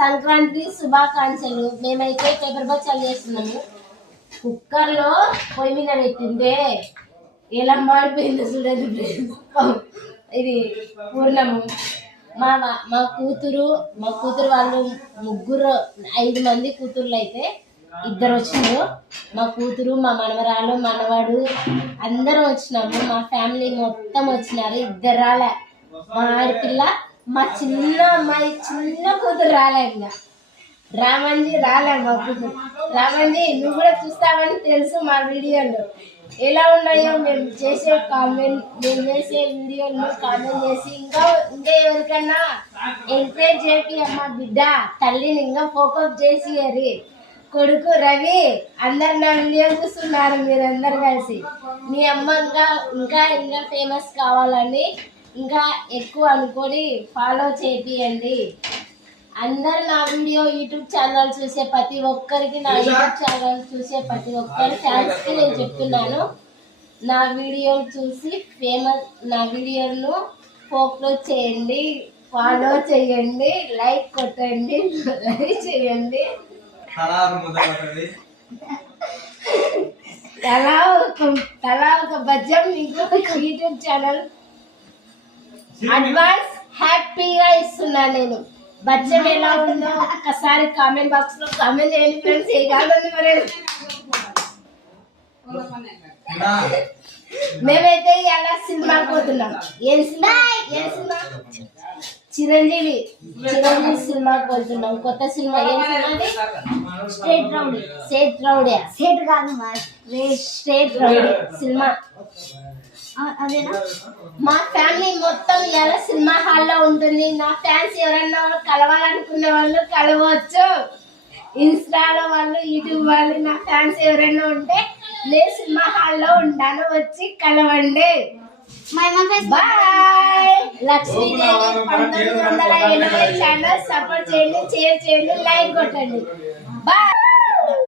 సంక్రాంతి శుభాకాంక్షలు. మేమైతే పేపర్ బచ్చాలు చేస్తున్నాము. కుక్కర్లో పొయ్యి మీద పెట్టిందే ఎలా మాడిపోయింది చూడండి. ఇది పూర్ణము. మా కూతురు వాళ్ళు ముగ్గురు 5 మంది కూతుర్లు అయితే 2 వచ్చినారు. మా కూతురు, మా మనవరాలు, మనవాడు అందరం వచ్చినాము. మా ఫ్యామిలీ మొత్తం వచ్చినారు. 2 రాలే. మా ఆడపిల్ల, మా చిన్న అమ్మాయి చిన్న కూతురు రాలే. ఇంకా రామంజీ రాలే. మా కూతురు రామంజీ నువ్వు కూడా చూస్తావని తెలుసు. మా వీడియోలు ఎలా ఉన్నాయో మేము చేసే వీడియోలు కామెంట్ చేసి ఇంకా ఎవరికన్నా ఎంకరేజ్ చేపి అమ్మ బిడ్డ తల్లిని ఇంకా ఫోకస్ చేసి అది కొడుకు రవి అందరు నా వీడియో చూస్తున్నారు. మీరందరు కలిసి మీ అమ్మ ఇంకా ఫేమస్ కావాలని ఇంకా ఎక్కువ అనుకొని ఫాలో చేపియండి. అందరు నా వీడియో యూట్యూబ్ ఛానల్ చూసే ప్రతి ఒక్కరికి, నా యూట్యూబ్ ఛానల్ చూసే ప్రతి ఒక్కరి ఫ్యాన్స్కి నేను చెప్తున్నాను, నా వీడియో చూసి నా వీడియోను ఫోకస్ చేయండి, ఫాలో చేయండి, లైక్ కొట్టండి, లైక్ చేయండి. తలా ఒక బజ్జం మీకు యూట్యూబ్ ఛానల్ అడ్వాన్స్ హ్యాపీగా ఇస్తున్నా. నేను బడ్జెట్ ఎలా ఉందో ఒక్కసారి కామెంట్ బాక్స్ లో కామెంట్ చేయండి ఫ్రెండ్స్. ఏ కాదండి మరి మేమైతే ఇలా సినిమాకి పోతున్నాం. ఏం సినిమా? చిరంజీవి సినిమాకి వెళ్తున్నాం. కొత్త సినిమా ఏం సినిమా? Straight rowdy cinema. అదేనా? మా ఫ్యామిలీ మొత్తం ఇలా సినిమా హాల్లో ఉంటుంది. నా ఫ్యాన్స్ ఎవరన్నా కలవాలనుకునే వాళ్ళు కలవచ్చు. ఇన్స్టాలో వాళ్ళు, యూట్యూబ్ వాళ్ళు నా ఫ్యాన్స్ ఎవరైనా ఉంటే నేను సినిమా హాల్లో ఉంటాను, వచ్చి కలవండి. బాయ్. లక్ష్మీదేవి 1980 ఛానల్ సపోర్ట్ చేయండి, షేర్ చేయండి, లైక్ కొట్టండి. బాయ్.